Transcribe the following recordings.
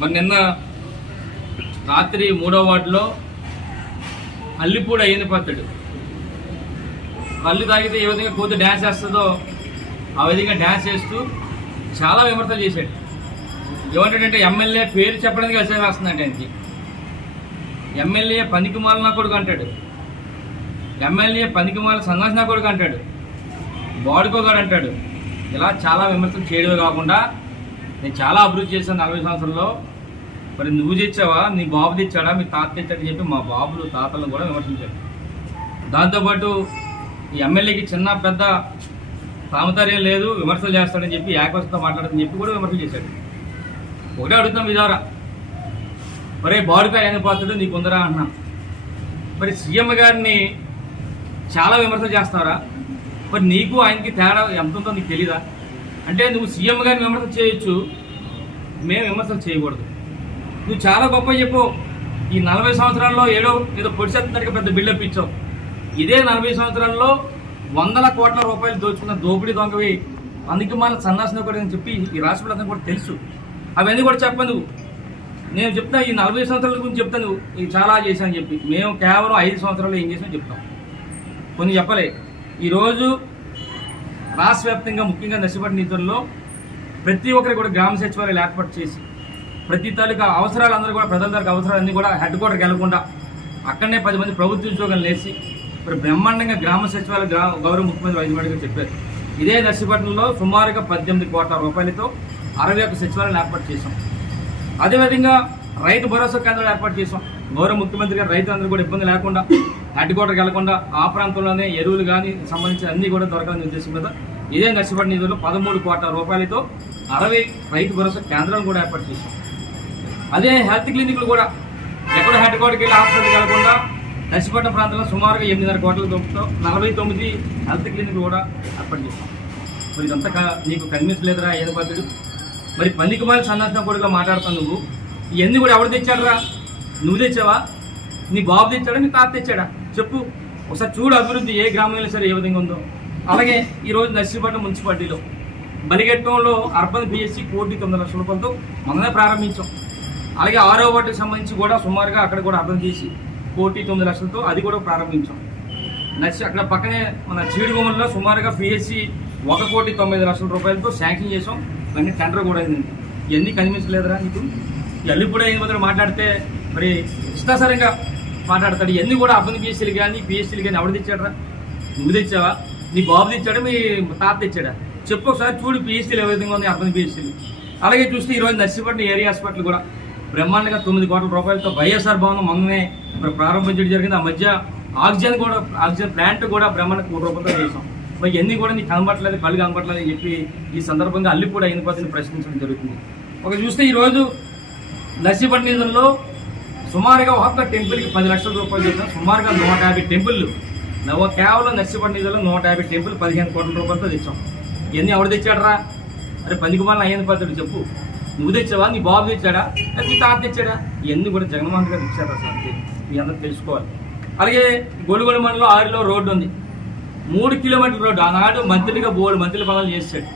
మరి నిన్న రాత్రి మూడో వార్డులో అల్లిపూడి అయ్యింది పత్తుడు అల్లి తాగితే ఏ విధంగా కూతురు డ్యాన్స్ చేస్తుందో ఆ విధంగా డ్యాన్స్ చేస్తూ చాలా విమర్శలు చేశాడు. ఏమంటాడంటే ఎమ్మెల్యే పేరు చెప్పడానికి అసహ్యం వేస్తుందంటే ఆయనకి. ఎమ్మెల్యే పనికిమాల నా కొడుకు అంటాడు. ఎమ్మెల్యే పనికిమాల సన్నాసి నా కొడుకు అంటాడు. బాడుకోగాడు అంటాడు. ఇలా చాలా విమర్శలు చేయడమే కాకుండా నేను చాలా అభివృద్ధి చేశాను నలభై సంవత్సరంలో. మరి నువ్వు తెచ్చావా? నీ బాబు తెచ్చాడా? మీ తాత తెచ్చాడని చెప్పి మా బాబులు తాతలను కూడా విమర్శించారు. దాంతోపాటు ఈ ఎమ్మెల్యేకి చిన్న పెద్ద సామతార్యం లేదు విమర్శలు చేస్తాడని చెప్పి ఏకవసంతో మాట్లాడదని చెప్పి కూడా విమర్శలు చేశాడు. ఒకటే అడుగుతాం విధారా మరే బాడుకాయ అని పాత్రుడు నీకు ఉందరా అన్నా మరి సీఎం గారిని చాలా విమర్శలు చేస్తారా మరి నీకు ఆయనకి తేడా ఎంత ఉందో నీకు తెలీదా? అంటే నువ్వు సీఎం గారిని విమర్శలు చేయొచ్చు. మేము విమర్శలు చేయకూడదు. నువ్వు చాలా గొప్ప చెప్పు. ఈ నలభై సంవత్సరాల్లో ఏడో ఏదో పొడిచేస్తున్నట్టుగా పెద్ద బిల్డప్ ఇచ్చావు. ఇదే నలభై సంవత్సరాల్లో వందల కోట్ల రూపాయలు దోచుకున్న దోపిడీ దొంగవి అందుకే మన సన్నాసిన కూడా అని చెప్పి ఈ రాష్ట్రపతి కూడా తెలుసు. అవన్నీ కూడా చెప్పను నువ్వు. నేను చెప్తా ఈ నలభై సంవత్సరాల గురించి చెప్తాను నువ్వు. ఇది చాలా చేశాను చెప్పి. మేము కేవలం ఐదు సంవత్సరాలు ఏం చేసామో చెప్తాం. కొన్ని చెప్పలే. ఈరోజు రాష్ట్ర వ్యాప్తంగా ముఖ్యంగా నష్టపడిన నిధుల్లో ప్రతి ఒక్కరికి కూడా గ్రామ సచివాలయాలు ఏర్పాటు చేసి ప్రతి తాలూకా అవసరాలందరూ కూడా ప్రజల దగ్గర అవసరాలన్నీ కూడా హెడ్ క్వార్టర్కి వెళ్ళకుండా అక్కడనే పది మంది ప్రభుత్వ ఉద్యోగాలు లేచి ఇప్పుడు బ్రహ్మాండంగా గ్రామ సచివాలయ గ్రా గౌరవ ముఖ్యమంత్రి వైద్యవాడి చెప్పారు. ఇదే నర్సీపట్నంలో సుమారుగా పద్దెనిమిది కోట్ల రూపాయలతో అరవై ఒక్క సచివాలయాలు ఏర్పాటు చేశాం. అదేవిధంగా రైతు భరోసా కేంద్రాలు ఏర్పాటు చేశాం. గౌరవ ముఖ్యమంత్రి గారు రైతులందరూ కూడా ఇబ్బంది లేకుండా హెడ్ క్వార్టర్కి వెళ్ళకుండా ఆ ప్రాంతంలోనే ఎరువులు కానీ సంబంధించిన అన్ని కూడా దొరకాలని ఉద్దేశం మీద ఇదే నష్టపడి నిధులు పదమూడు కోట్ల రూపాయలతో అరవై రైతు భరోసా కేంద్రాలు కూడా ఏర్పాటు చేశాం అదే హెల్త్ క్లినిక్లు కూడా ఎక్కడ హెడ్ క్వార్టర్కి వెళ్ళి హాస్పిటల్కి వెళ్ళకుండా నర్సిపట్నం ప్రాంతంలో సుమారుగా ఎనిమిదిన్నర కోట్ల దొరుకుతాం నలభై తొమ్మిది హెల్త్ క్లినిక్లు కూడా ఏర్పాటు చేశాం మరి ఇదంతా నీకు కన్విన్స్ లేదురా ఏదో పద్ధతి. మరి పందికుమారి సన్నాసిన కొడుకులో మాట్లాడుతావు నువ్వు. ఇవన్నీ కూడా ఎవరు తెచ్చాడురా? నువ్వు తెచ్చావా? నీ బాబు తెచ్చాడా? నీ తాత తెచ్చాడా? చెప్పు. ఒకసారి చూడు అభివృద్ధి ఏ గ్రామంలో సరే ఏ విధంగా ఉందో. అలాగే ఈరోజు నర్సీపట్నం మున్సిపాలిటీలో బలిగెట్టంలో అర్బన్ పిఎస్సి కోటి తొమ్మిది లక్షల రూపాయలతో మనమే ప్రారంభించాం. అలాగే ఆరో వాటికి సంబంధించి కూడా సుమారుగా అక్కడ కూడా అర్థం చేసి కోటి తొమ్మిది లక్షలతో అది కూడా ప్రారంభించాం. నచ్చి అక్కడ పక్కనే మన చీడుగుమల్లో సుమారుగా పిఎస్సి ఒక కోటి తొమ్మిది లక్షల రూపాయలతో శాంక్షన్ చేసాం ఇవన్నీ టెండర్ కూడా అయింది. ఇవన్నీ కనిపించలేదురా నీకు? ఎల్లిప్పుడు అయిన మొదలు మాట్లాడితే మరి ఇష్టాసరంగా మాట్లాడతాడు. ఇవన్నీ కూడా అబ్బని పిఎస్సీలు కానీ పిఎస్సీలు కానీ ఎవరు తెచ్చాడరా? నువ్వు తెచ్చావా? నీ బాబు తెచ్చాడా? మీ తాత తెచ్చాడా? చెప్పు ఒకసారి చూడు పిఎస్సీలు ఏ విధంగా ఉంది అబ్బని పిఎస్సీలు. అలాగే చూస్తే ఈరోజు నర్సీపట్నం ఏరియా హాస్పిటల్ కూడా బ్రహ్మాండంగా తొమ్మిది కోట్ల రూపాయలతో వైఎస్ఆర్ భవనం మొన్ననే మరి ప్రారంభించడం జరిగింది. ఆ మధ్య ఆక్సిజన్ కూడా ఆక్సిజన్ ప్లాంట్ కూడా బ్రహ్మాండ కోటి రూపాయలతో చేసాం మరి ఇవన్నీ కూడా నీకు కనబట్టలేదు కళ్ళు కనబట్టలేదు అని చెప్పి ఈ సందర్భంగా అల్లి కూడా అయిన పద్ధతిని ప్రశ్నించడం జరుగుతుంది. ఒక చూస్తే ఈరోజు నర్సీపట్నం నిధుల్లో సుమారుగా ఒక్క టెంపుల్కి పది లక్షల రూపాయలు చేసిన సుమారుగా నూట యాభై టెంపుల్లు. నవ కేవలం నర్సీపట్నం నిధుల్లో నూట యాభై టెంపుల్ పదిహేను కోట్ల రూపాయలతో తెచ్చాం. ఇవన్నీ ఎవరు తెచ్చాడరా? అరే పందికుమాలను అయ్యేది పద్ధతి చెప్పు. నువ్వు తెచ్చావా? నీ బాబు తెచ్చాడా? అది నీ తాత తెచ్చాడా? ఇవన్నీ కూడా జగన్మోహన్ గారు ఇచ్చారు అసలు అంతే. మీ అందరూ తెలుసుకోవాలి. అలాగే గొలుగొల మండలం ఆరులో రోడ్డు ఉంది. మూడు కిలోమీటర్ల రోడ్డు. ఆనాడు మంత్రిగా బోర్డు మంత్రుల పనులు చేశాడు.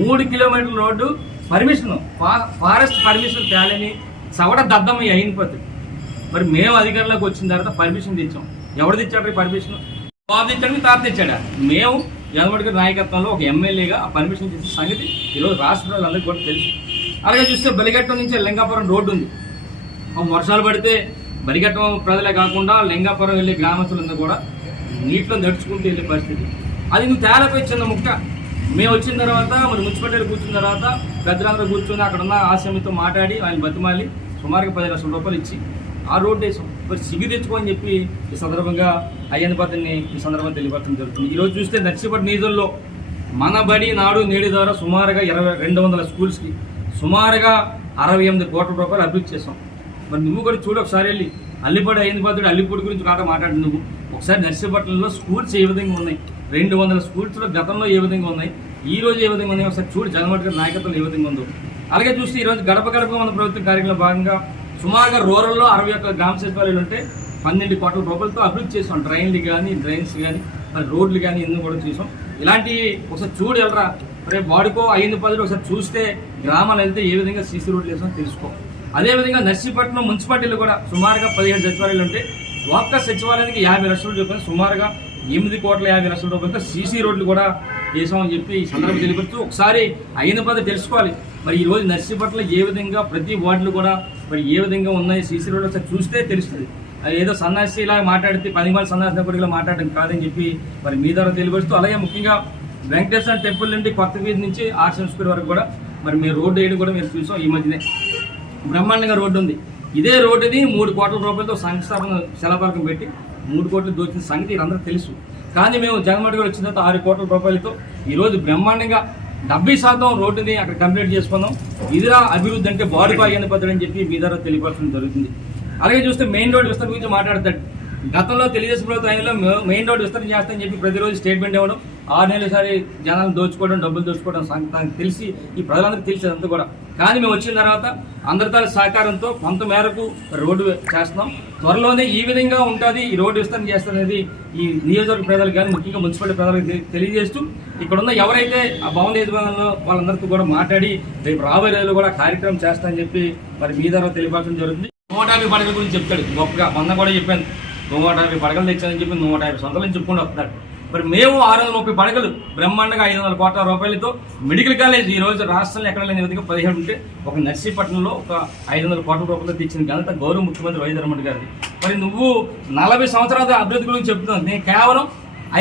మూడు కిలోమీటర్ల రోడ్డు పర్మిషన్ ఫారెస్ట్ పర్మిషన్ తేలని సవడ దద్దమ్మ అయిన పద్ధతి మరి మేము అధికారంలోకి వచ్చిన తర్వాత పర్మిషన్ తెచ్చాం. ఎవరు తెచ్చాడు పర్మిషన్ బాబు తెచ్చాడు తాత తెచ్చాడా? మేము జగన్మోహన్ గారి నాయకత్వంలో ఒక ఎమ్మెల్యేగా ఆ పర్మిషన్ చేసిన సంగతి ఈరోజు రాష్ట్ర ప్రజలందరికీ కూడా తెలుసు. అలాగే చూస్తే బలిగట్టం నుంచి లింగాపురం రోడ్డు ఉంది. వర్షాలు పడితే బలిగట్టం ప్రజలే కాకుండా లింగాపురం వెళ్ళే గ్రామస్తులందరూ కూడా నీటిలో నడుచుకుంటూ వెళ్ళే పరిస్థితి. అది నువ్వు తేలపోయి చిన్న ముక్క. మేము వచ్చిన తర్వాత మరి మున్సిపాలిటీ కూర్చున్న తర్వాత పెద్దలందరూ కూర్చొని అక్కడ ఉన్న ఆశ్రమితో మాట్లాడి ఆయన బతిమాలి సుమారుగా పది లక్షల రూపాయలు ఇచ్చి ఆ రోడ్డు వేసాం. మరి సిగ్గు తెచ్చుకోని చెప్పి ఈ సందర్భంగా అయ్యన్న ఈ సందర్భంగా తెలియపరచడం జరుగుతుంది. ఈరోజు చూస్తే నర్సీపట్ నిధుల్లో మన బడి నాడు నేడు ద్వారా సుమారుగా ఇరవై రెండు వందల స్కూల్స్కి సుమారుగా అరవై ఎనిమిది కోట్ల రూపాయలు అభివృద్ధి చేసాం మరి నువ్వు కూడా చూడు ఒకసారి వెళ్ళి అల్లిపడి అయ్యింది పాత్రుడు అల్లిపూడి గురించి కాక మాట్లాడు నువ్వు. ఒకసారి నర్సీపట్నంలో స్కూల్స్ ఏ విధంగా ఉన్నాయి? రెండు వందల స్కూల్స్లో గతంలో ఏ విధంగా ఉన్నాయి? ఈ రోజు ఏ విధంగా ఉన్నాయి? ఒకసారి చూడు జగన్మోహన్ గారి నాయకత్వం ఏ విధంగా ఉందో. అలాగే చూస్తే ఈరోజు గడప గడప మన ప్రభుత్వ కార్యక్రమంలో భాగంగా సుమారుగా రూరల్లో అరవై ఒక్క గ్రామ సచివాలయాలు ఉంటే పన్నెండు కోట్ల రూపాయలతో అభివృద్ధి చేసాం డ్రైన్లు కానీ డ్రైన్స్ కానీ మరి రోడ్లు కానీ ఇన్ని కూడా చేసాం. ఇలాంటి ఒకసారి చూడు వెళ్ళరా రేపు వాడుకో ఐదు పదులు ఒకసారి చూస్తే గ్రామాలు వెళ్తే ఏ విధంగా సీసీ రోడ్లు వేసామో తెలుసుకో. అదేవిధంగా నర్సీపట్నం మున్సిపాలిటీలు కూడా సుమారుగా పదిహేడు సచివాలయాలు ఉంటే ఒక్క సచివాలయానికి యాభై లక్షల రూపాయలు సుమారుగా ఎనిమిది కోట్ల యాభై లక్షల రూపాయలతో సీసీ రోడ్లు కూడా వేసామని చెప్పి ఈ సందర్భం తెలియపరుస్తూ ఒకసారి అయిన పద తెలుసుకోవాలి. మరి ఈ రోజు నర్సీపట్నంలో ఏ విధంగా ప్రతి వార్డులు కూడా మరి ఏ విధంగా ఉన్నాయి సీసీ రోడ్లు ఒకసారి చూస్తే తెలుస్తుంది. ఏదో సన్నాసి ఇలా మాట్లాడితే పది మంది సన్నాసి మాట్లాడడం కాదని చెప్పి మరి మీ ద్వారా తెలియపరుస్తూ అలాగే ముఖ్యంగా వెంకటేశ్వర టెంపుల్ నుండి కొత్త వీధి నుంచి ఆర్సన్ స్కూల్ వరకు కూడా మరి మీరు రోడ్డు వేయడం కూడా మీరు చూసాం ఈ మధ్యనే. బ్రహ్మాండంగా రోడ్డు ఉంది. ఇదే రోడ్డుని మూడు కోట్ల రూపాయలతో శంకుస్థాపన శిలాపలకం పెట్టి మూడు కోట్లు దోచిన సంగతి అందరూ తెలుసు. కానీ మేము జగన్మోహన్ గారు వచ్చిన తర్వాత ఆరు కోట్ల రూపాయలతో ఈరోజు బ్రహ్మాండంగా డెబ్బై శాతం రోడ్డుని అక్కడ కంప్లీట్ చేసుకున్నాం. ఇదిరా అభివృద్ధి అంటే బాడుకా అని పద్ధతి అని చెప్పి మీ ద్వారా తెలియపరచడం జరుగుతుంది. అలాగే చూస్తే మెయిన్ రోడ్ విస్తరణ గురించి మాట్లాడతాడు. గతంలో తెలుగుదేశం ప్రభుత్వం మెయిన్ రోడ్ విస్తరణ చేస్తామని చెప్పి ప్రతిరోజు స్టేట్మెంట్ ఇవ్వడం. ఆరు నెలల సారి జనాలు దోచుకోవడం డబ్బులు దోచుకోవడం సంగతి తెలిసి ఈ ప్రజలందరికీ తెలిసేదంతా కూడా. కానీ మేము వచ్చిన తర్వాత అందరితో సహకారంతో కొంత మేరకు రోడ్డు చేస్తున్నాం. త్వరలోనే ఈ విధంగా ఉంటుంది ఈ రోడ్డు విస్తరణ చేస్తున్నది ఈ నియోజకవర్గ ప్రజలకు కానీ ముఖ్యంగా మున్సిపాలిటీ ప్రజలకు తెలియజేస్తూ ఇక్కడ ఉన్న ఎవరైతే ఆ భవన యజమానులు వాళ్ళందరితో కూడా మాట్లాడి రేపు రాబోయే రోజుల్లో కూడా కార్యక్రమం చేస్తానని చెప్పి మరి మీ ద్వారా తెలియపరచడం జరుగుతుంది. నూట యాభై పడగల గురించి చెప్తాడు. గొప్పగా మొన్న కూడా చెప్పాను. నూట యాభై పడగలు తెచ్చానని చెప్పి నూట యాభై సొంతలని చెప్పుకుంటూ వస్తాడు మరి మేము ఆరు వందల ముప్పై పడగలు బ్రహ్మాండంగా ఐదు వందల కోట్ల రూపాయలతో మెడికల్ కాలేజ్ ఈ రోజు రాష్ట్రంలో ఎక్కడ లేని విధంగా పదిహేడు ఉంటే ఒక నర్సీపట్నంలో ఒక ఐదు వందల కోట్ల రూపాయలతో తెచ్చిన ఘనత గౌరవ ముఖ్యమంత్రి వైఎస్ గారిది. మరి నువ్వు నలభై సంవత్సరాల అభివృద్ధి గురించి చెప్తున్నావు. నేను కేవలం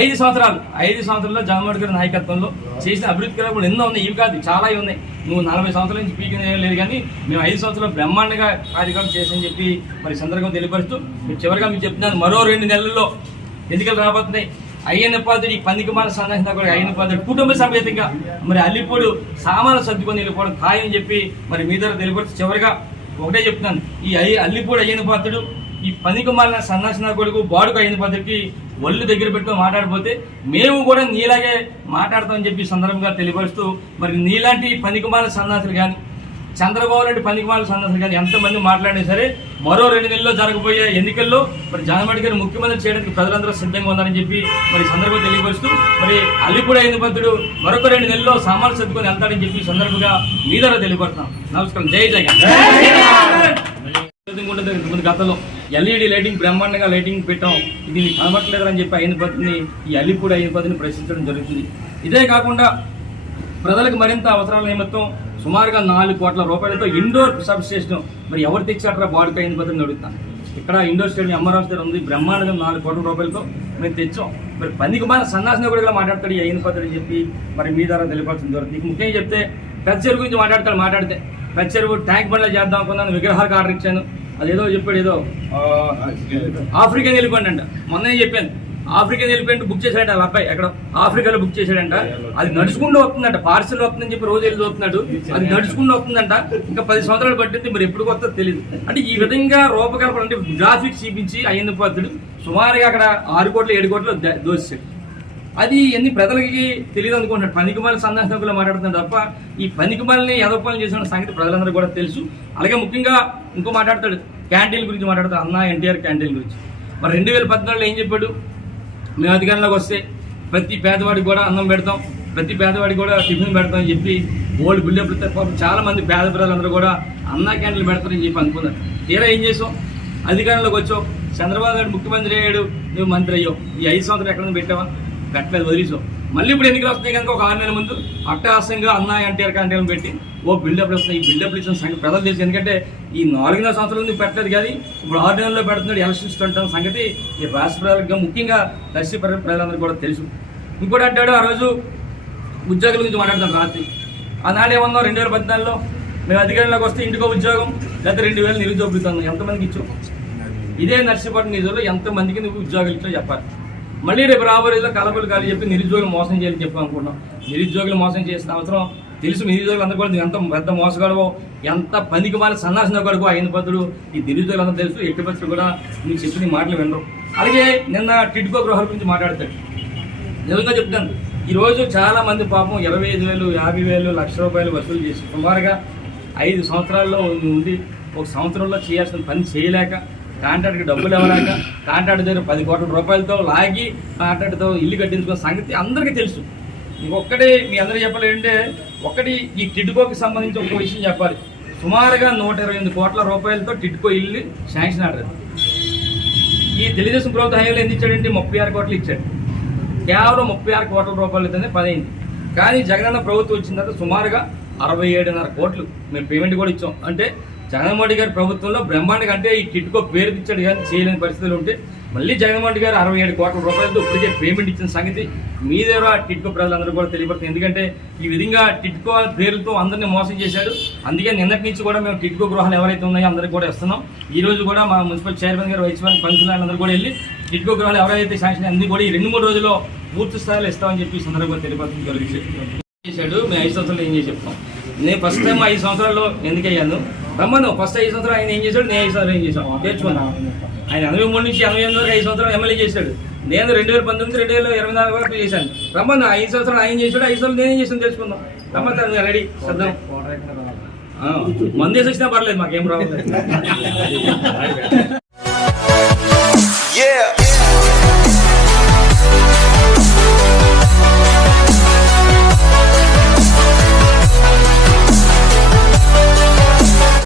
ఐదు సంవత్సరాలు ఐదు సంవత్సరాల్లో జగన్మోహన్ గారి నాయకత్వంలో చేసిన అభివృద్ధి కార్యక్రమాలు ఎన్నో ఉన్నాయి. ఇవి కాదు చాలా ఉన్నాయి. నువ్వు నలభై సంవత్సరాల నుంచి పీకిన ఏం లేదు కానీ మేము ఐదు సంవత్సరాలు బ్రహ్మాండంగా కార్యక్రమం చేసామని చెప్పి మరి సందర్భంగా తెలియపరుస్తూ మీరు చివరిగా మీకు చెప్తున్నాను మరో రెండు నెలల్లో ఎన్నికలు రాబోతున్నాయి. అయ్యన్న పాత్రుడు ఈ పందికి మన సందర్శన కూడా అయ్యన్న పాత్రుడు కుటుంబ సమేతంగా మరి అల్లిపూడు సామాన్లు సర్దుకొని వెళ్ళిపోవడం ఖాయం చెప్పి మరి మీ దగ్గర తెలియపరుస్తూ చివరిగా ఒకటే చెప్తున్నాను. ఈ అయ్యి అల్లిపూడి అయ్యన్న పాత్రుడు ఈ పనికి మాలిన సందర్శన కొడుకు బాడుకు అయిన పద్ధతికి ఒళ్ళు దగ్గర పెట్టుకొని మాట్లాడిపోతే మేము కూడా నీలాగే మాట్లాడతామని చెప్పి సందర్భంగా తెలియపరుస్తూ మరి నీలాంటి పనికి మాలిన సన్నాసులు కానీ చంద్రబాబు నాయుడు పనికి మాలిన సన్నాసులు కానీ ఎంతమంది మాట్లాడినా సరే మరో రెండు నెలల్లో జరగబోయే ఎన్నికల్లో మరి జగన్మోహన్ గారు ముఖ్యమంత్రి చేయడానికి ప్రజలందరూ సిద్ధంగా ఉన్నారని చెప్పి మరి ఈ సందర్భంగా తెలియపరుస్తూ మరి అల్లిపూడి అయిన పద్ధతుడు మరొక రెండు నెలల్లో సామాన్లు సర్దుకొని వెళ్తాడని చెప్పి సందర్భంగా మీ ద్వారా తెలియపరుస్తున్నాం నమస్కారం. జై జగన్. గతంలో ఎల్ఈడి లైటింగ్ బ్రహ్మాండంగా లైటింగ్ పెట్టాం. ఇది కనబట్టలేదని చెప్పి అయిన పద్ధతిని ఈ అల్లిపూడి అయిన పద్ధతిని ప్రశ్నించడం జరుగుతుంది. ఇదే కాకుండా ప్రజలకు మరింత అవసరాల నిమిత్తం సుమారుగా నాలుగు కోట్ల రూపాయలతో ఇండోర్ సబ్ స్టేషన్ మరి ఎవరు తెచ్చారా బాడీ అయిన పద్ధతిని అడుగుతాను. ఇక్కడ ఇండోర్ స్టేడియం ఎంఆర్ఎస్ దగ్గర ఉంది బ్రహ్మాండంగా నాలుగు కోట్ల రూపాయలతో మేము తెచ్చాం. మరి పందికి మన సన్నాసిన కూడా మాట్లాడతాడు ఈ అయిన అని చెప్పి మరి మీ ద్వారా తెలిపాల్సిన జరుగుతుంది నీకు ముఖ్యంగా చెప్తే పెద్ద చెరువు గురించి మాట్లాడతాడు మాట్లాడితే. పెద్ద చెరువు ట్యాంక్ బండ్లో చేద్దాం అనుకున్నాను విగ్రహాలకు ఆర్డర్ ఇచ్చాను. అదేదో చెప్పాడు ఏదో ఆ, ఆఫ్రికన్ వెళ్ళిపోండి అంట మొన్నే చెప్పాను. ఆఫ్రికన్ వెళ్ళిపోయింది బుక్ చేశాడంట వాళ్ళ అబ్బాయి. ఎక్కడ? ఆఫ్రికాలో బుక్ చేశాడంట. అది నడుచుకుంటూ వస్తుందంట. పార్సల్ వస్తుందని చెప్పి రోజు వెళ్ళి చూస్తున్నాడు. అది నడుచుకుంటూ వస్తుందంట. ఇంకా పది సంవత్సరాలు పట్టింది. మరి ఎప్పుడు వస్తుందో తెలియదు అంటే ఈ విధంగా రూపకల్పన అంటే గ్రాఫిక్స్ చూపించి అయ్యింది పద్ధతుడు సుమారుగా అక్కడ ఆరు కోట్లు ఏడు కోట్లు ద- దోశాడు అది ఎన్ని ప్రజలకి తెలియదు అనుకుంటున్నాడు. పనికిమాల సందర్శకులు మాట్లాడుతున్నాడు తప్ప ఈ పనికిమాలని ఎదపని చేసిన సంగతి ప్రజలందరూ కూడా తెలుసు. అలాగే ముఖ్యంగా ఇంకో మాట్లాడతాడు. క్యాంటీన్ గురించి మాట్లాడతాడు. అన్న ఎన్టీఆర్ క్యాంటీన్ గురించి. మరి రెండు వేల పద్నాలుగులో ఏం చెప్పాడు? మేము అధికారంలోకి వస్తే ప్రతి పేదవాడికి కూడా అన్నం పెడతాం ప్రతి పేదవాడికి కూడా టిఫిన్ పెడతాం చెప్పి ఓల్డ్ బిల్డప్ పాపం చాలా మంది పేద ప్రజలందరూ కూడా అన్న క్యాంటీన్లు పెడతారని చెప్పి అనుకున్నారు. తీరా ఏం చేసాం? అధికారంలోకి వచ్చావు చంద్రబాబు నాయుడు ముఖ్యమంత్రి అయ్యాడు. నువ్వు మంత్రి అయ్యావు ఈ ఐదు సంవత్సరాలు ఎక్కడ పెట్టావా? పెట్టలేదు వదిలేసావు మళ్ళీ ఇప్పుడు ఎన్నికలు వస్తున్నాయి కనుక ఒక ఆరు నెలల ముందు అట్టహాసంగా అన్న ఎన్టీఆర్ క్యాంటీన్ పెట్టి. ఓ బిల్డప్ వస్తున్నాయి. ఈ బిల్డప్ ఇచ్చిన సంగతి ప్రజలు తెలుసు ఎందుకంటే ఈ నాలుగున్నర సంవత్సరాలు నువ్వు పెట్టలేదు కానీ ఇప్పుడు ఆరు నెలల్లో పెడుతున్నాడు ఎలక్షన్స్ అంటున్న సంగతి ఈ రాష్ట్ర ప్రజలకు ముఖ్యంగా దర్శి ప్రజలందరికీ కూడా తెలుసు. ఇంకోటి అంటాడు ఆ రోజు ఉద్యోగుల గురించి మాట్లాడతాం రాత్రి. ఆనాడు ఏమన్నా రెండు వేల పద్నాలుగులో మేము అధికారంలోకి వస్తే ఇంటికో ఉద్యోగం లేదా రెండు వేలు నిరుద్యోగుతాం ఎంతమందికి ఇచ్చావు? ఇదే నర్సీపట్నం నిధులు ఎంతమందికి నువ్వు ఉద్యోగాలు ఇచ్చో చెప్పాలి. మళ్ళీ రేపు రాబోయే కలపలు కాదు చెప్పి నిరుద్యోగులు మోసం చేయాలని చెప్పి అనుకుంటున్నాం నిరుద్యోగులు మోసం చేసిన అవసరం తెలుసు నిరుద్యోగులు అందరూ కూడా ఎంత పెద్ద మోసగాడవో ఎంత పనికి మాల సన్నాసిన కొడుకు అయిన పద్ధతులు ఈ నిరుద్యోగులు అందరూ తెలుసు. ఎట్టి పరిస్థితులు కూడా మీకు చెప్పిన మాటలు వినరు. అలాగే నిన్న టిడ్కో గృహాల గురించి మాట్లాడతాడు. నిజంగా చెప్తాను. ఈరోజు చాలా మంది పాపం ఇరవై ఐదు వేలు యాభై వేలు లక్ష రూపాయలు వసూలు చేసి సుమారుగా ఐదు సంవత్సరాల్లో ఉంది ఒక సంవత్సరంలో చేయాల్సిన పని చేయలేక కాంట్రాక్ట్కి డబ్బులు ఇవ్వలేక కాంట్రాక్ట్ దగ్గర పది కోట్ల రూపాయలతో లాగి కాంట్రాక్ట్తో ఇల్లు కట్టించుకున్న సంగతి అందరికీ తెలుసు. ఇంకొకటి మీ అందరూ చెప్పాలి ఒకటి ఈ టిడ్కోకి సంబంధించి ఒక విషయం చెప్పాలి. సుమారుగా నూట ఇరవై ఎనిమిది కోట్ల రూపాయలతో టిడ్కో ఇల్లు శాంక్షన్ ఆర్డర్ ఈ తెలుగుదేశం ప్రభుత్వ హయాంలో ఎన్ని ఇచ్చాడంటే ముప్పై ఆరు కోట్లు ఇచ్చాడు. కేవలం ముప్పై ఆరు కోట్ల రూపాయలతోనే పని అయింది కానీ జగనన్న ప్రభుత్వం వచ్చిన తర్వాత సుమారుగా అరవై ఏడున్నర కోట్లు మేము పేమెంట్ కూడా ఇచ్చాం. అంటే జగన్మోహన్ రెడ్డి గారి ప్రభుత్వంలో బ్రహ్మాండ కంటే ఈ కిట్కో పేరు ఇచ్చాడు కానీ చేయలేని పరిస్థితులు ఉంటే మళ్ళీ జగన్మోహన్ రెడ్డి గారు అరవై ఏడు కోట్ల రూపాయలతో ఇప్పటికే పేమెంట్ ఇచ్చిన సంగతి మీ దగ్గర టిట్కో ప్రజలందరూ కూడా తెలియపడుతుంది. ఎందుకంటే ఈ విధంగా టిట్కో పేరుతో అందరినీ మోసం చేశాడు అందుకే నిన్నటి నుంచి కూడా మేము టిట్కో గృహాలు ఎవరైతే ఉన్నాయో అందరికీ కూడా ఇస్తున్నాం. ఈ రోజు కూడా మా మున్సిపల్ చైర్మన్ గారు వైస్ చైర్మన్ అందరూ కూడా వెళ్ళి టిట్కో గృహాలు ఎవరైతే శాంక్షన్ అన్ని కూడా ఈ రెండు మూడు రోజుల్లో పూర్తి స్థాయిలో ఇస్తామని చెప్పి ఈ సందర్భంగా తెలియపడుతుంది చేశాడు. మేము ఐదు సంవత్సరాలు ఏం చేసి చెప్తాం. నేను ఫస్ట్ టైం ఐదు సంవత్సరాల్లో ఎందుకు అయ్యాను? బ్రహ్మను ఫస్ట్ ఐదు సంవత్సరం ఆయన ఏం చేశాడు? నేను ఐదు ఏం చేశాను. నేర్చుకున్నా. ఆయన ఎనభై మూడు నుంచి ఎనభై ఎనిమిది వరకు ఐదు సంవత్సరాలు ఎమ్మెల్యే చేశాడు. నేను రెండు వేల పంతొమ్మిది రెండు వేల ఇరవై నాలుగు వరకు చేశాను. రమ్మను. ఐదు సంవత్సరాలు ఆయన చేశాడు. ఐదు సంవత్సరం నేనేం చేశాను తెలుసుకుందాం. రమ్మను రెడీ. సిద్ధం మందేసి వచ్చినా పర్లేదు మాకేం ప్రాబ్లం